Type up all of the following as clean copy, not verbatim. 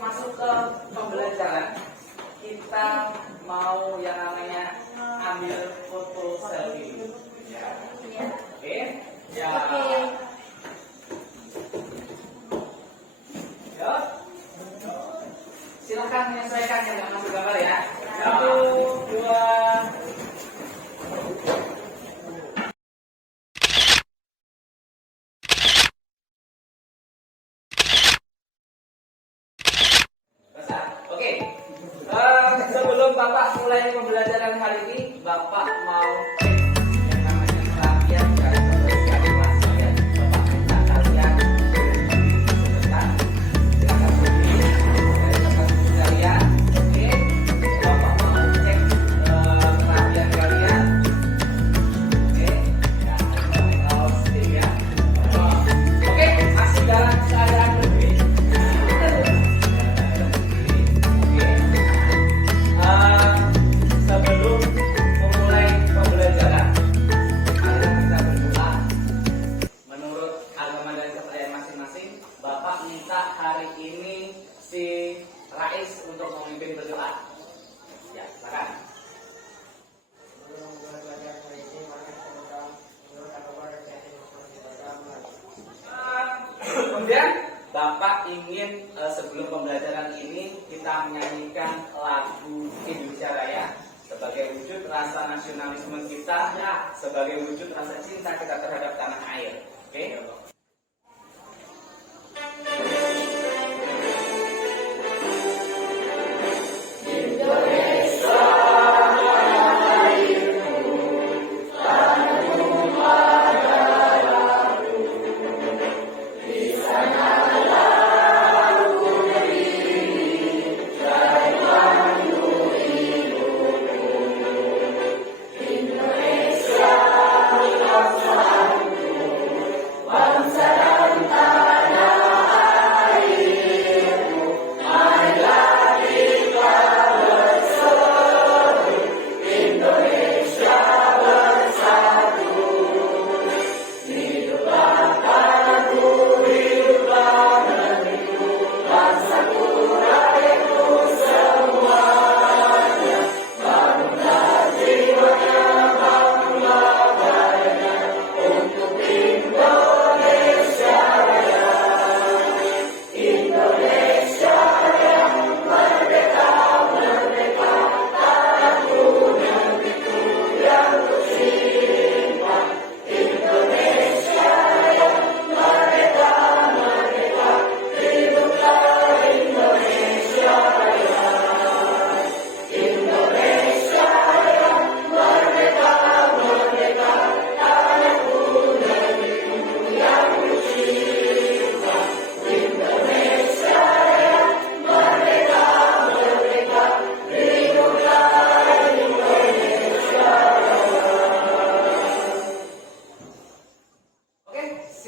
masuk ke pembelajaran, kita mau yang namanya ambil foto selfie. Ya. Oke? Ya. Yuk. Silakan menyesuaikan yang nggak masuk gambar ya. 1, 2. Oke, sebelum Bapak mulai pembelajaran hari ini, Bapak mau yang namanya pelatihan dari dari kelas ya. Bapak minta kalian sebentar, silakan berdiri dari tempat kalian. Oke, Bapak mau cek pelatihan kalian. Oke, ya, kaos ya. Oke, masih dalam keadaan berdiri. Sebelum memulai pembelajaran, kalian bisa berdoa. Menurut agama dan kepercayaan masing-masing, Bapak minta hari ini si Rais untuk memimpin berdoa. Ya, silakan. Kemudian Bapak ingin sebelum pembelajaran ini kita menyanyikan lagu Indonesia Raya sebagai wujud rasa nasionalisme kita, sebagai wujud rasa cinta kita terhadap tanah air. Oke?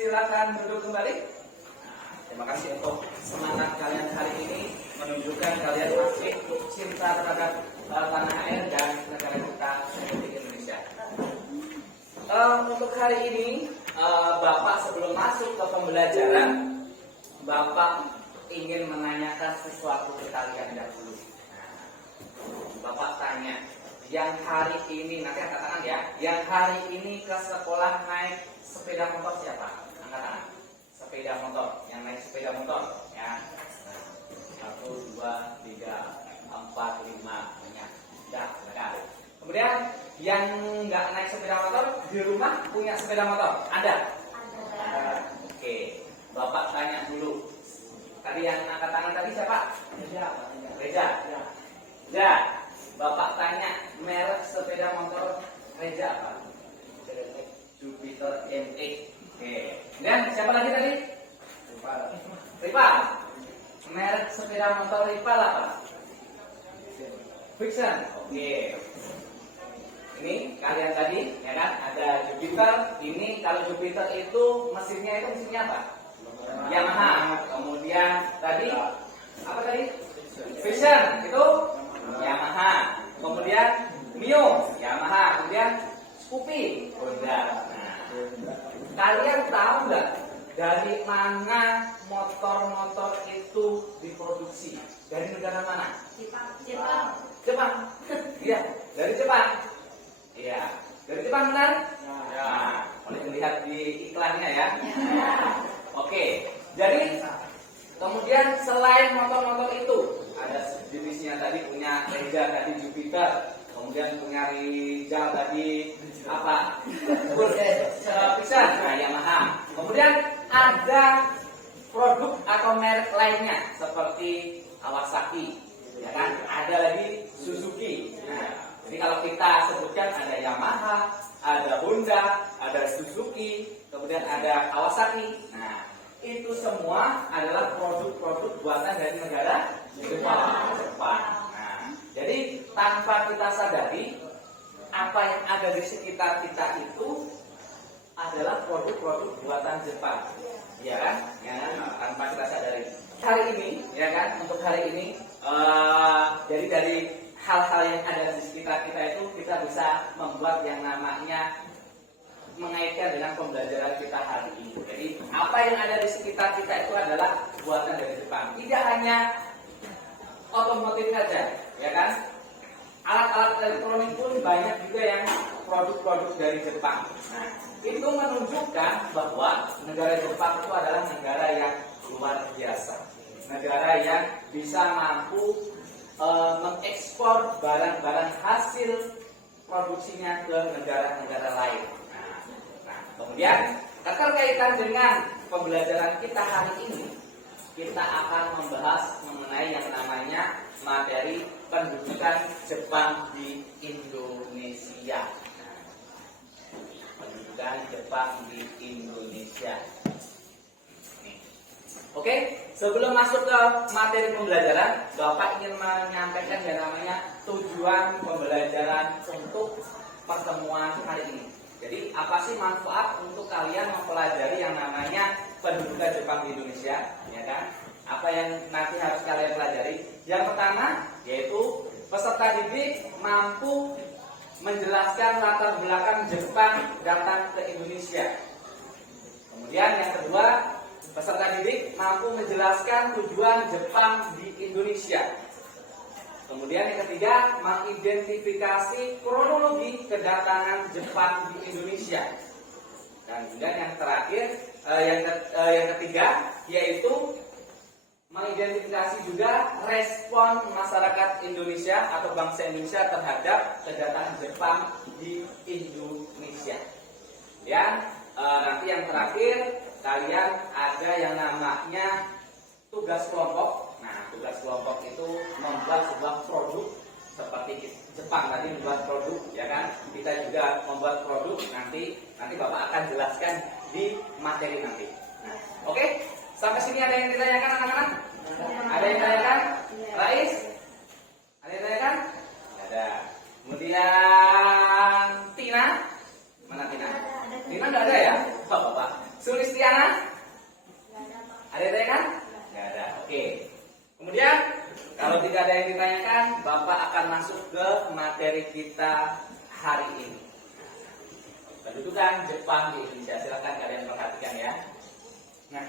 Silakan duduk kembali. Terima kasih untuk semangat kalian hari ini, menunjukkan kalian masih cinta terhadap tanah air dan negara kita Republik Indonesia. Untuk hari ini, Bapak sebelum masuk ke pembelajaran, Bapak ingin menanyakan sesuatu ke kalian dahulu. Bapak tanya, yang hari ini, nanti angkat tangan ya, yang hari ini ke sekolah naik sepeda motor siapa? Angkat tangan. Sepeda motor, yang naik sepeda motor ya. 1, 2, 3, 4, 5, banyak. Ya, silakan. Kemudian yang nggak naik sepeda motor di rumah punya sepeda motor, ada? Ada. Oke, Bapak tanya dulu. Tadi yang angkat tangan tadi siapa? Reza. Ya. Bapak tanya merek sepeda motor Reza apa? Jupiter MX. Oke. Dan siapa lagi tadi? Rival. Merek sepeda motor Rival apa? Vixen. Oke. Ini kalian tadi, ya kan? Ada Jupiter. Ini kalau Jupiter itu mesinnya apa? Yamaha. Kemudian tadi apa tadi? Vixen itu Yamaha. Kemudian Mio, Yamaha. Kemudian Scoopy, Honda. Nah, kalian tahu nggak dari mana motor-motor itu diproduksi? Dari negara mana? Jepang. Jepang. Iya, dari Jepang. Iya, dari Jepang benar? Ya. Boleh melihat di iklannya ya. Oke, jadi kemudian selain motor-motor itu ada jenisnya tadi punya Reza tadi Jupiter, kemudian punya Rizal tadi apa? Pisah, nah Yamaha. Kemudian ada produk atau merek lainnya seperti Kawasaki, ya kan? Ada lagi Suzuki. Nah, jadi kalau kita sebutkan ada Yamaha, ada Honda, ada Suzuki, kemudian ada Kawasaki. Nah, itu semua adalah produk-produk buatan dari negara Jepang. Nah, jadi tanpa kita sadari apa yang ada di sekitar kita itu adalah produk-produk buatan Jepang, ya kan? Ya, tanpa kita sadari. Hari ini, ya kan? Untuk hari ini, jadi dari hal-hal yang ada di sekitar kita itu kita bisa membuat yang namanya mengaitkan dengan pembelajaran kita hari ini. Jadi apa yang ada di sekitar kita itu adalah buatan dari Jepang. Tidak hanya otomotif saja, ya kan? Alat-alat elektronik pun banyak juga yang produk-produk dari Jepang. Nah, itu menunjukkan bahwa negara Jepang itu adalah negara yang luar biasa, negara yang bisa mampu mengekspor barang-barang hasil produksinya ke negara-negara lain. Nah, kemudian keterkaitan dengan pembelajaran kita hari ini, kita akan membahas mengenai yang namanya materi pendudukan Jepang di Indonesia. Pendudukan Jepang di Indonesia. Oke, sebelum masuk ke materi pembelajaran, Bapak ingin menyampaikan yang namanya tujuan pembelajaran untuk pertemuan hari ini. Jadi, apa sih manfaat untuk kalian mempelajari yang namanya pendudukan Jepang di Indonesia, ya kan? Apa yang nanti harus kalian pelajari? Yang pertama, yaitu peserta didik mampu menjelaskan latar belakang Jepang datang ke Indonesia. Kemudian yang kedua, peserta didik mampu menjelaskan tujuan Jepang di Indonesia. Kemudian yang ketiga, mengidentifikasi kronologi kedatangan Jepang di Indonesia. Dan kemudian yang terakhir, yang ketiga, yaitu mengidentifikasi juga respon masyarakat Indonesia atau bangsa Indonesia terhadap kedatangan Jepang di Indonesia. Dan nanti yang terakhir, kalian ada yang namanya tugas kelompok. Nah, tugas kelompok itu membuat sebuah produk seperti Jepang tadi membuat produk, ya kan? Kita juga membuat produk. Nanti Bapak akan jelaskan di materi nanti. Nah, oke? Sampai sini ada yang ditanyakan anak-anak? Ada yang ditanyakan? Rais? Ada yang ditanyakan? Ada. Kemudian Tina? Mana Tina? Tina nggak ada ya? Oh, Bapak. Sulistiana? Ada yang ditanyakan? Nggak ada. Oke. Kemudian kalau tidak ada yang ditanyakan, Bapak akan masuk ke materi kita hari ini. Pendudukan Jepang di Indonesia. Silakan kalian perhatikan ya. Nah,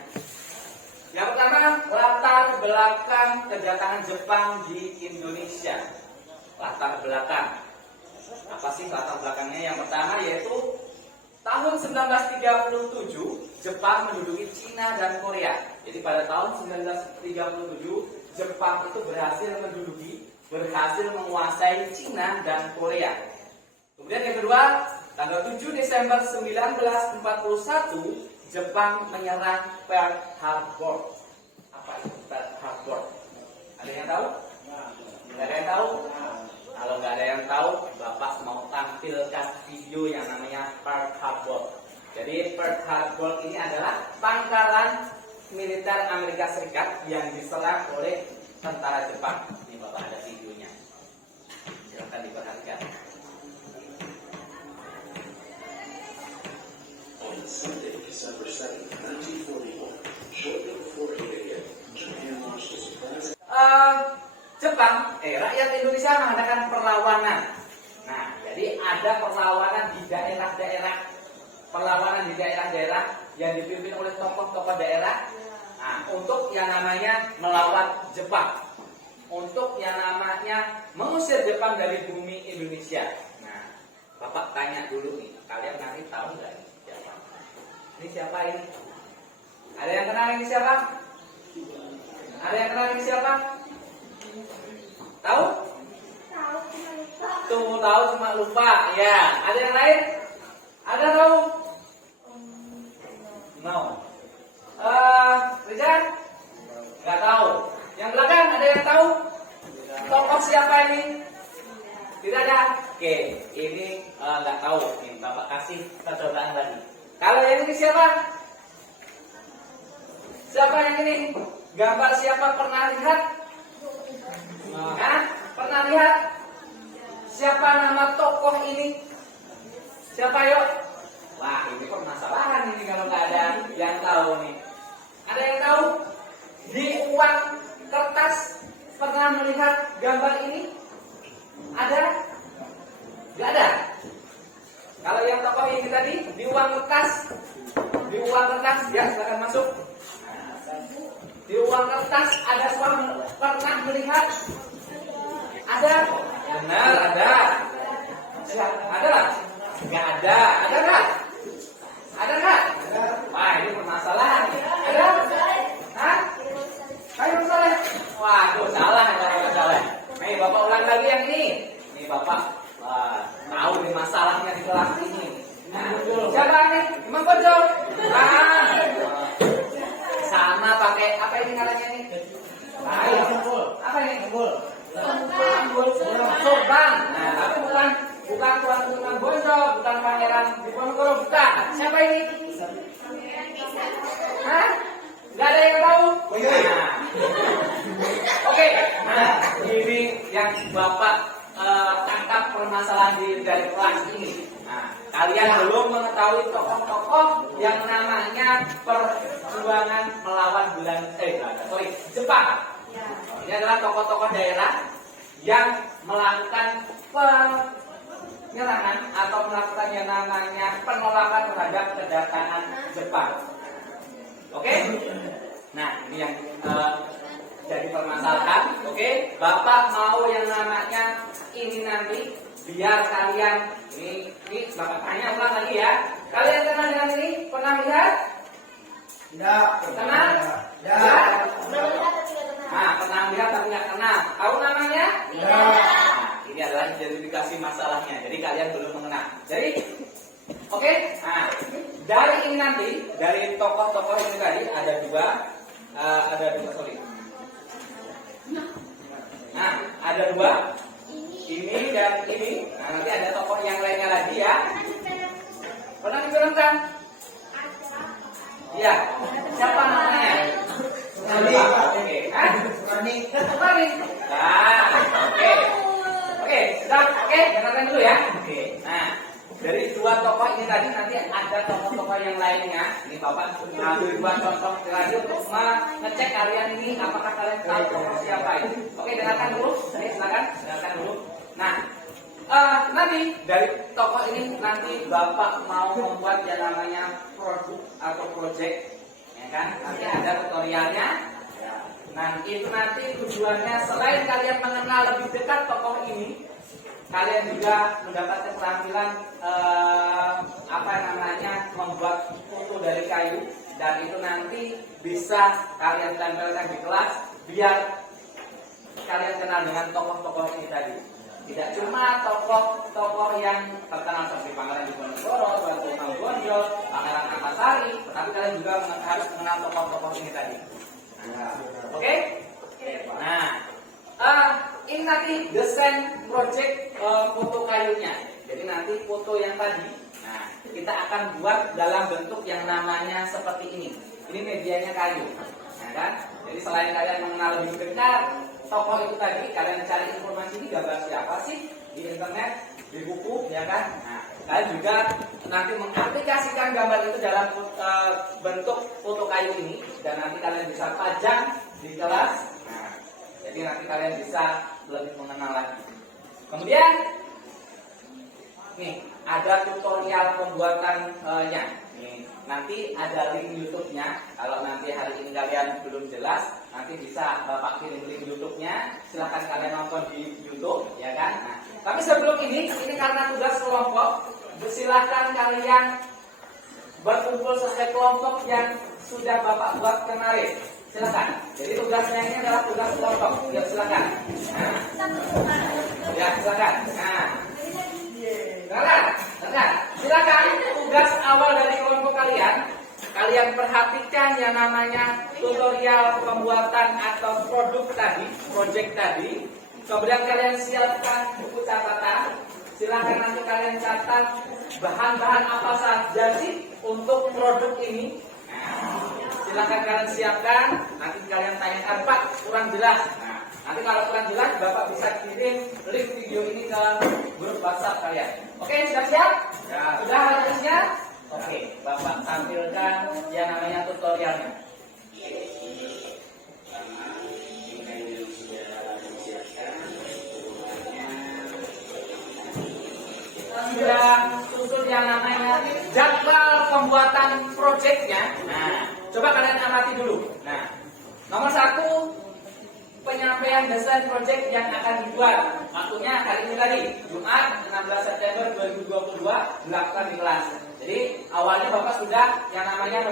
yang pertama, latar belakang kedatangan Jepang di Indonesia. Latar belakang. Apa sih latar belakangnya? Yang pertama yaitu tahun 1937 Jepang menduduki Cina dan Korea. Jadi pada tahun 1937 Jepang itu berhasil menguasai Cina dan Korea. Kemudian yang kedua, tanggal 7 Desember 1941 Jepang menyerang Pearl Harbor. Apa itu Pearl Harbor? Ada yang tahu? Tidak ada yang tahu? Kalau nggak ada yang tahu, Bapak mau tampilkan video yang namanya Pearl Harbor. Jadi Pearl Harbor ini adalah pangkalan militer Amerika Serikat yang diserang oleh tentara Jepang. Ini Bapak ada videonya. Silakan diperhatikan. On Sunday, December 7, 1941, shortly before 8 a.m., Japan launched a surprise. Rakyat Indonesia mengadakan perlawanan. Nah, jadi ada perlawanan di daerah-daerah yang dipimpin oleh tokoh-tokoh daerah. Nah, untuk yang namanya melawan Jepang, untuk yang namanya mengusir Jepang dari bumi Indonesia. Nah, Bapak tanya dulu nih, kalian nanti tahu nggak ini siapa? Ini siapa ini? Ada yang kenal ini siapa? Ada yang kenal ini siapa? Tahu? Tuh tahu cuma lupa. Ya, ada yang lain? Ada tahu? No. Richard? Nggak tahu. Yang belakang ada yang tahu? Tokoh siapa ini? Tidak ada. Oke, ini nggak tahu. Nih, Bapak kasih percobaan lagi. Kalau yang ini siapa? Siapa yang ini? Gambar siapa pernah lihat? Hah? Pernah lihat? Siapa nama tokoh ini? Siapa yuk? Wah, ini permasalahan ini kalau nggak ada yang tahu nih. Ada yang tahu? Di uang kertas pernah melihat gambar ini? Ada? Nggak ada. Kalau yang tokoh ini tadi di uang kertas, ya silakan masuk. Di uang kertas ada suara pernah melihat? Ada? Benar, ada. Ada lah? Nggak ada. Ada nggak? Ada nggak? Wah, ini permasalahan. Ada? Hah? Ayo salah. Waduh, salah. Nih, Bapak ulang lagi yang ini. Nih, Bapak tahu nih masalahnya di kelas ini. Nah, siapa nih? Imam Bojo. Sama pakai apa ini namanya nih? Ayo. Apa ini? Sorban. Nah, tapi bukan Tuan Bojo, bukan Pangeran Diponegoro, bukan. Siapa ini? Hah? Gak ada yang tahu? Nah. Oke. Nah, ini yang Bapak tangkap permasalahan dari kelas ini. Nah, kalian belum mengetahui tokoh-tokoh yang namanya perjuangan melawan Jepang. Ini adalah tokoh-tokoh daerah yang melakukan penyerangan atau melakukan yang namanya penolakan terhadap kedatangan Jepang. Oke? Nah, ini yang jadi permasalahan. Oke? Bapak mau yang namanya ini nanti biar kalian ini Bapak tanya ulang lagi ya. Kalian kenal dengan ini? Pernah lihat? Tidak. Kenal? Ya. Nah, pernah lihat tapi nggak kenal. Tahu namanya? Ya. Nah, ini adalah identifikasi masalahnya. Jadi kalian belum mengenal. Jadi, oke. Nah, dari ini nanti, dari tokoh-tokoh ini tadi ada dua, sorry. Nah, ada dua. Ini dan ini. Nah, nanti ada tokoh yang lainnya lagi ya. Pernah difilmkan? Iya. Siapa namanya? Rani. Oke. Hah? Rani. Rani. Nah, oke. Oke, sudah. Oke, dengarkan dulu ya. Oke. Nah, dari dua tokoh ini tadi nanti ada tokoh-tokoh yang lainnya. Ini Bapak ambil dua contoh lagi untuk mengecek kalian ini apakah kalian tahu tokoh siapa ini. Oke, dengarkan dulu. Oke, silakan dengarkan dulu. Nah, nanti dari tokoh ini nanti Bapak mau membuat yang namanya produk atau project, ya kan? Nanti ada tutorialnya. Nah, itu nanti tujuannya selain kalian mengenal lebih dekat tokoh ini, kalian juga mendapatkan keterampilan apa namanya membuat foto dari kayu, dan itu nanti bisa kalian tempelkan di kelas biar kalian kenal dengan tokoh-tokoh ini tadi. Tidak cuma tokoh-tokoh yang terkenal seperti Pangeran Diponegoro, Tuan Bojo, Pangeran Antasari, tetapi kalian juga harus mengenal tokoh-tokoh ini tadi. Oke? Nah, ini nanti desain project foto kayunya. Jadi nanti foto yang tadi, nah kita akan buat dalam bentuk yang namanya seperti ini. Ini medianya kayu, ya kan? Jadi selain kalian mengenal lebih dekat tokoh itu tadi, kalian cari informasi ini gambar siapa sih di internet, di buku, ya kan? Nah, kalian juga nanti mengaplikasikan gambar itu dalam bentuk foto kayu ini, dan nanti kalian bisa pajang di kelas. Nah, jadi nanti kalian bisa lebih mengenal lagi. Kemudian, nih ada tutorial pembuatannya. Nih, nanti ada link YouTube-nya. Kalau nanti hari ini kalian belum jelas, nanti bisa Bapak kirim link YouTube-nya. Silahkan kalian nonton di YouTube, ya kan? Nah, tapi sebelum ini karena tugas kelompok, silahkan kalian berkumpul sesuai kelompok yang sudah Bapak buat kemarin. Silakan. Jadi tugasnya ini adalah tugas kelompok. Ya silakan. Ya silakan. Silakan. Tugas awal dari kelompok kalian perhatikan yang namanya tutorial pembuatan atau produk tadi, project tadi. Kemudian kalian siapkan buku catatan. Silakan nanti kalian catat bahan-bahan apa saja sih untuk produk ini. Silakan kalian siapkan. Nanti kalian tanyakan, Pak, kurang jelas. Nah, nanti kalau kurang jelas, Bapak bisa kirim link video ini ke grup WhatsApp kalian. Oke, sudah siap? Ya. Sudah alatnya? Oke, Bapak tampilkan yang namanya tutorialnya. Sudah susun yang namanya jadwal pembuatan proyeknya. Nah, coba kalian amati dulu. Nah, nomor 1, penyampaian desain proyek yang akan dibuat. Waktunya hari ini tadi, Jumat 16 September 2022 dilakukan di kelas. Jadi awalnya Bapak sudah yang namanya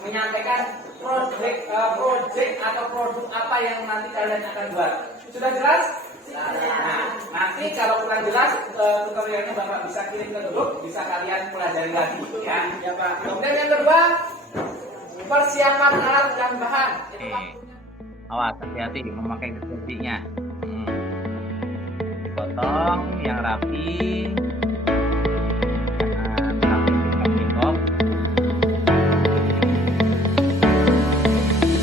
menyampaikan proyek atau produk apa yang nanti kalian akan buat. Sudah jelas? Nah, nanti kalau kurang jelas tutorialnya Bapak bisa kirim ke grup, bisa kalian pelajari lagi, ya. Ya Pak. Kemudian yang kedua, persiapan alat dan bahan. Awas, hati-hati memakai gesedinya. Dipotong yang rapi. Jangan sampai bengkok-bengkok.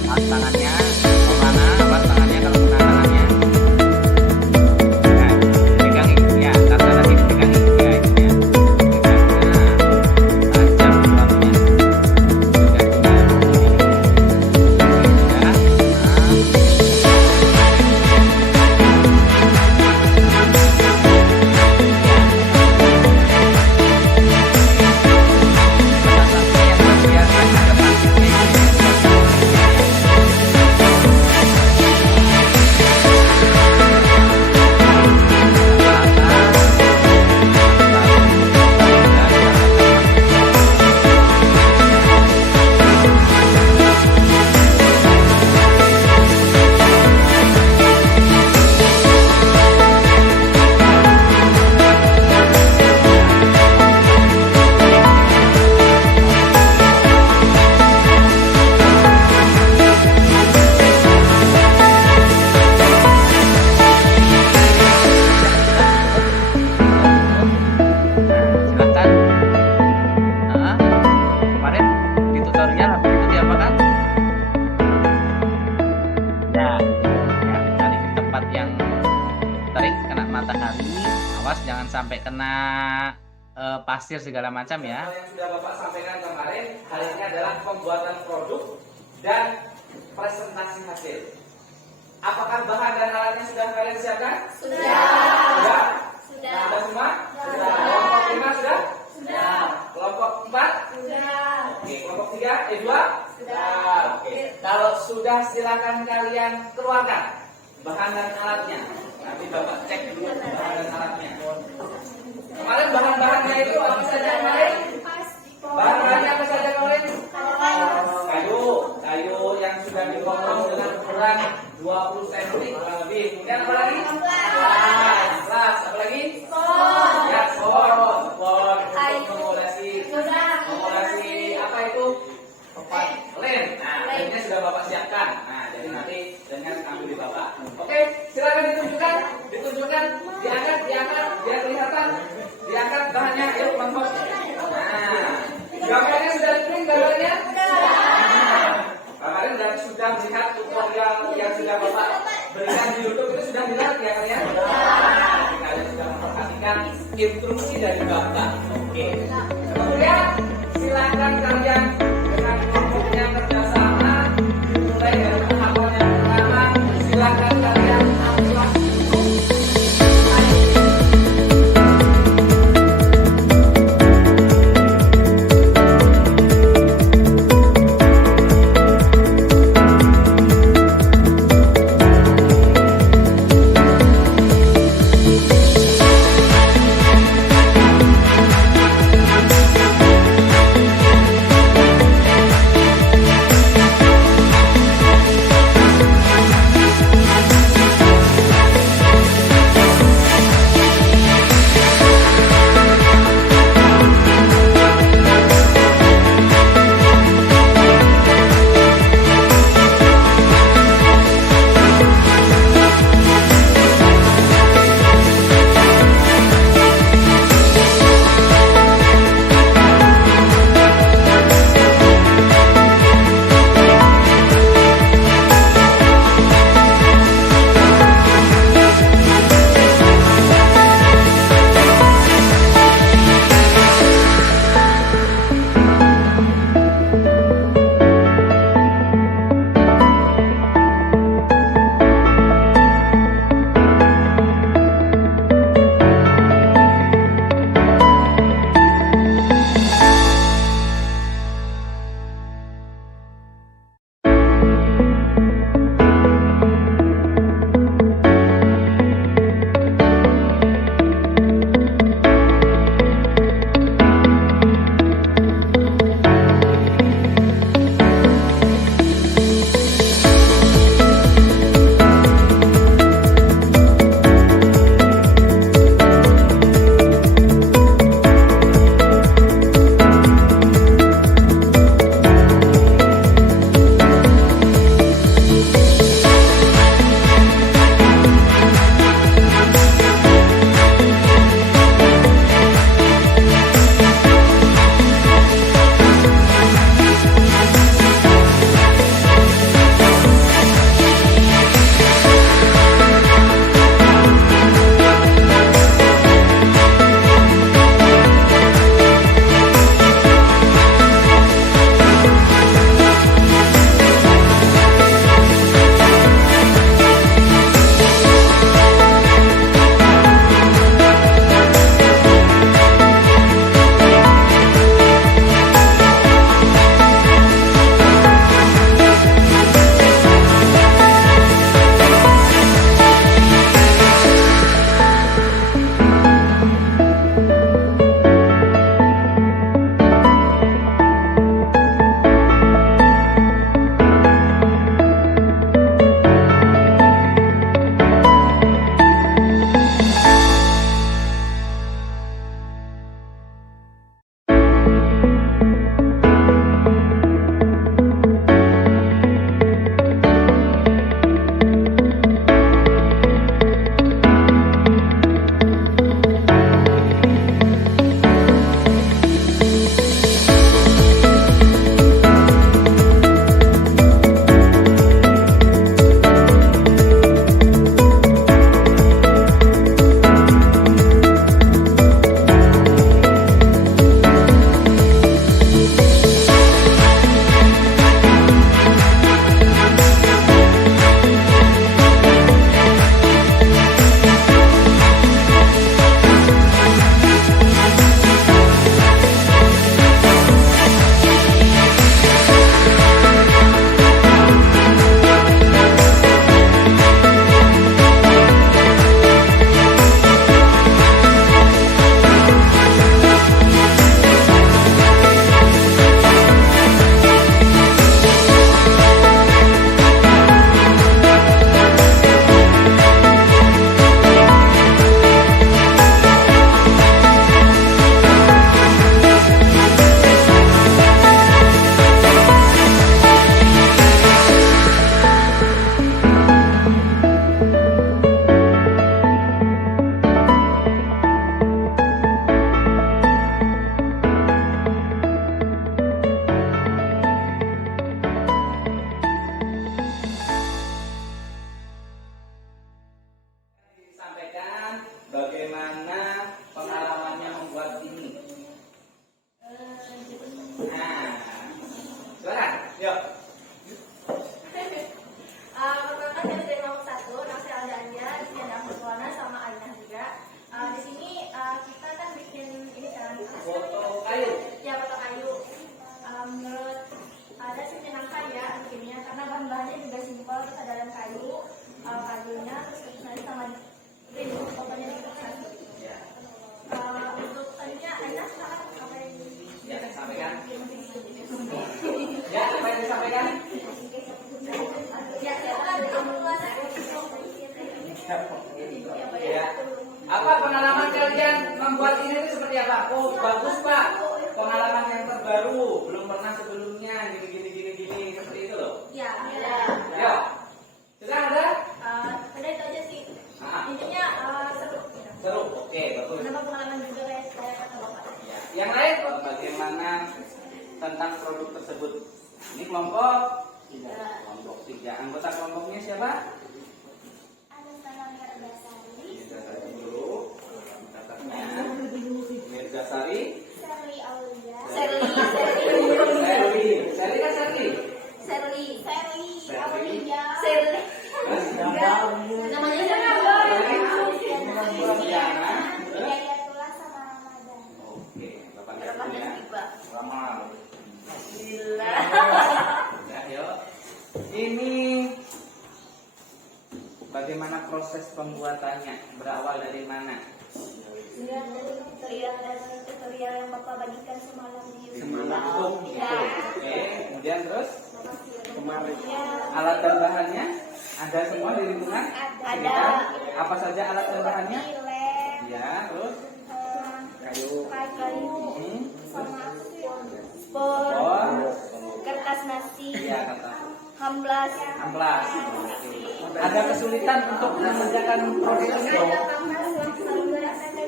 Awas tangannya, mau mana? Awas tangannya kalau kena tangannya. Nah, dipegangin, ya. Kata lagi dipegangin, ya. Ini ya. Tajam suaminya. Jangan sampai kena pasir segala macam ya. Yang sudah Bapak sampaikan kemarin, hari ini adalah pembuatan produk dan presentasi hasil. Apakah bahan dan alatnya sudah kalian siapkan? Sudah. Sudah semua? Sudah. Kelompok 5 sudah? Sudah. Kelompok 4? Sudah. Oke, kelompok 3, 2? Sudah. Oke. Kalau sudah, silakan kalian keluarkan bahan dan alatnya. Nanti Bapak cek dulu bahan dan alatnya. Kemarin bahan-bahannya itu apa saja kemarin? Bahan-bahannya apa saja kemarin? Kayu yang sudah dipotong dengan ukuran 20 cm kurang lebih. Kemudian apa lagi? Gelas. Apa lagi? Ya, spot. Memolasi apa itu? Lem. Nah, lemnya sudah Bapak siapkan. Nah, jadi nanti dengan ambil di Bapak. Oke, silakan ditunjukkan, diangkat, biar kelihatan. Diangkat bahannya, yuk Bang Bos. Nah, gambarnya sudah diprint gambarnya? Kemarin sudah melihat tutorial yang sudah Bapak berikan di YouTube itu sudah dilihat ya kalian? Kalian sudah memperhatikan instruksi dari Bapak. Oke. Kemudian silakan kalian dengan kelompoknya kerjasama mulai dari tahapan yang pertama. Silakan kalian ambil karena bahan-bahannya juga simpel, kita dalam kayu, kayunya terus nanti sama print fotonya di kertas. Ya. Untuk tadinya enak silakan apa yang Ya, sampaikan. Ya, apa yang disampaikan? ya silakan Ya. Apa pengalaman kalian membuat ini itu seperti apa? Oh, bagus Pak. Pengalaman yang terbaru, belum pernah sebelumnya, gini, seperti itu loh. ya. Ya. Sudah ada? Pada itu aja sih. Ah. Intinya seru. Seru. Oke, bagus. Menambah pengalaman juga kayak saya kata bapak. Ya. Yang lain bagaimana tentang produk tersebut? Ini kelompok 3. Anggota kelompoknya siapa? Ada salam Mirdasari, Mirza Sari dulu. Catatnya. Mirza Sari. Serli Aulia, Serli kan Serli? Serli Aulia. Serli. Namanya Diana. Hidayatullah sama Ramadan. Oke, Bapak ya. Ramal. Alhamdulillah. Ya, yuk. Ini bagaimana proses pembuatannya? Berawal dari mana? Lihat dari tutorial yang bapak bagikan semalam di YouTube. Semalam itu. Ya. Oke, kemudian terus Kemarin. alat dan bahannya ada semua di lingkungan? Ada. Apa saja alat dan bahannya? Lem, Ya, terus kayu. Hmm. sama spon, kertas nasi, Iya, kata. hamblas. Amplas. Ada kesulitan untuk mengerjakan produk ini?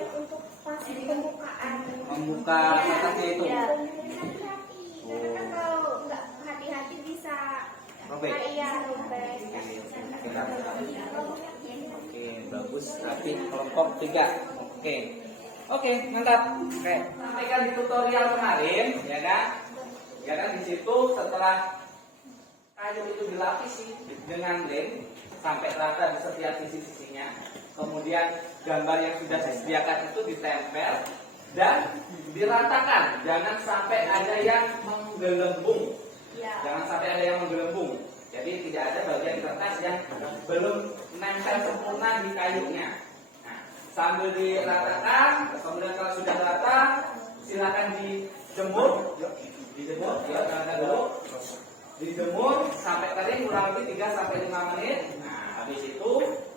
Untuk pas pembukaan. Membuka kertasnya itu. Ya. Karena kalau nggak hati-hati bisa Robek. iya robek. Oke, bagus. Berarti kelompok 3. Oke, mantap. Oke, sampaikan di tutorial kemarin, ya kan? Ya kan di situ setelah kayu itu dilapisi dengan lem sampai rata di setiap sisi-sisinya. Kemudian gambar yang sudah disediakan itu ditempel dan diratakan. Jangan sampai ada yang menggelembung. Ya. Jangan sampai ada yang menggelembung. Jadi tidak ada bagian kertas yang belum nempel sempurna di kayunya. Nah, sambil diratakan, kemudian kalau sudah rata, silakan dijemur. Dijemur, ya, tahan dulu. Dijemur sampai kering kurang lebih 3 sampai 5 menit. Nah, habis itu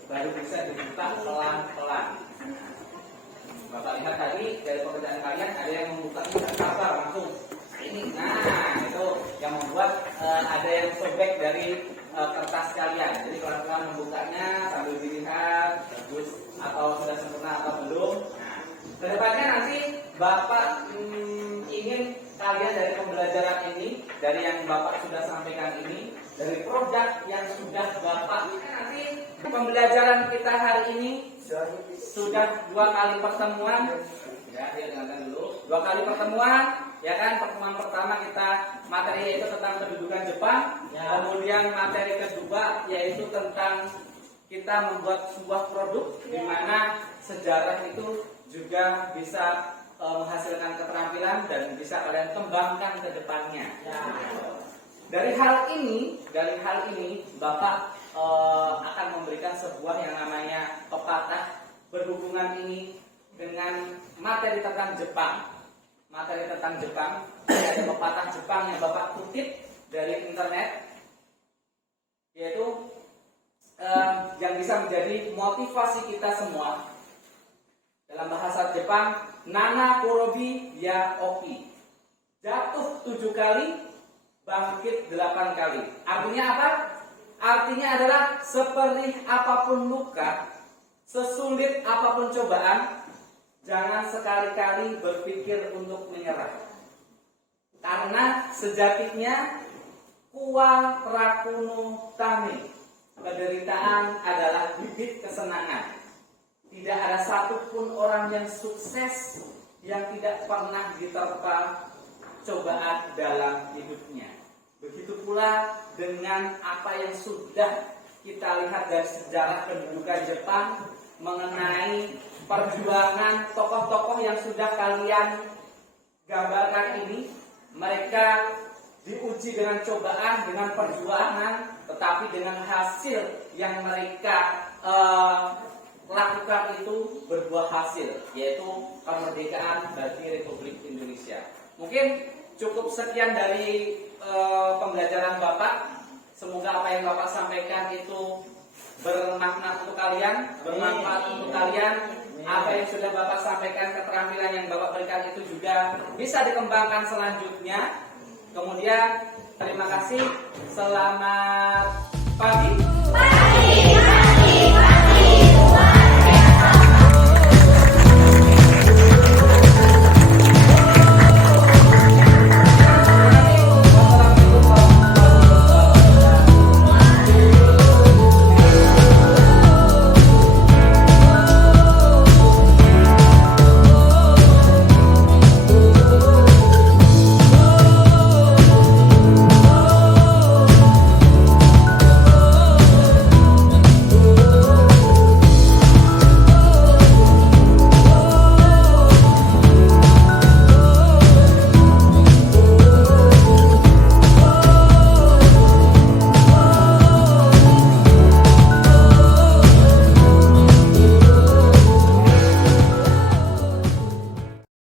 baru bisa dibuka pelan-pelan. Bapak lihat tadi dari pekerjaan kalian ada yang membukanya tidak sabar langsung. Nah, itu yang membuat ada yang sobek dari kertas kalian. Jadi pelan-pelan membukanya sambil dilihat bagus atau sudah sempurna atau belum. Nah, kedepannya nanti Bapak ingin kalian dari pembelajaran ini, dari yang Bapak sudah sampaikan ini, dari produk yang sudah Bapak nanti pembelajaran kita hari ini sudah 2 kali pertemuan. Ya, dengarkan dulu. 2 kali pertemuan, ya kan? Pertemuan pertama kita materi yaitu tentang kedudukan Jepang. Kemudian materi kedua yaitu tentang kita membuat sebuah produk di mana sejarah itu juga bisa menghasilkan keterampilan dan bisa kalian kembangkan ke depannya. Dari hal ini Bapak akan memberikan sebuah yang namanya pepatah berhubungan ini dengan materi tentang Jepang. Materi tentang Jepang, ada pepatah Jepang yang Bapak kutip dari internet, yaitu yang bisa menjadi motivasi kita semua. Dalam bahasa Jepang, Nana Korobi ya Oki. Jatuh 7 kali, bangkit 8 kali. Artinya apa? Artinya adalah seperti apapun luka, sesulit apapun cobaan, jangan sekali-kali berpikir untuk menyerah. Karena sejatinya kuwa rakuno tame, penderitaan adalah bibit kesenangan. Tidak ada satupun orang yang sukses yang tidak pernah diterpa cobaan dalam hidupnya. Begitu pula dengan apa yang sudah kita lihat dari sejarah kedudukan Jepang mengenai perjuangan tokoh-tokoh yang sudah kalian gambarkan ini. Mereka diuji dengan cobaan, dengan perjuangan, tetapi dengan hasil yang mereka lakukan itu berbuah hasil, yaitu kemerdekaan bagi Republik Indonesia. Mungkin cukup sekian dari pembelajaran Bapak. Semoga apa yang Bapak sampaikan itu bermakna untuk kalian, bermanfaat untuk kalian. Apa yang sudah Bapak sampaikan, keterampilan yang Bapak berikan itu juga bisa dikembangkan selanjutnya. Kemudian terima kasih, selamat pagi.